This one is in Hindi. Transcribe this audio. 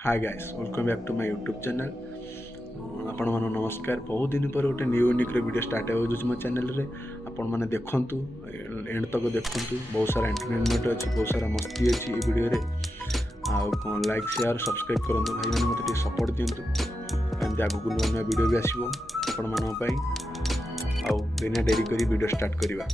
Hi guys welcome back to my YouTube channel. आपण मान नमस्कार। बहुत दिन पर गोटे न्यू यूनिक वीडियो स्टार्ट हो मो चैनल रे। आपण मैंने देखु एंड तक देखु बहुत सारा एंटरटेनमेंट अच्छी, बहुत सारा मस्ती अच्छी ये वीडियो रे। आउ लाइक शेयर सब्सक्राइब करूँ भाई मैंने मत सपोर्ट दिंतु। एमती आगक नुआ नुआ वीडियो भी आसो आपण मान। बिना डेरी करी वीडियो स्टार्ट करवा।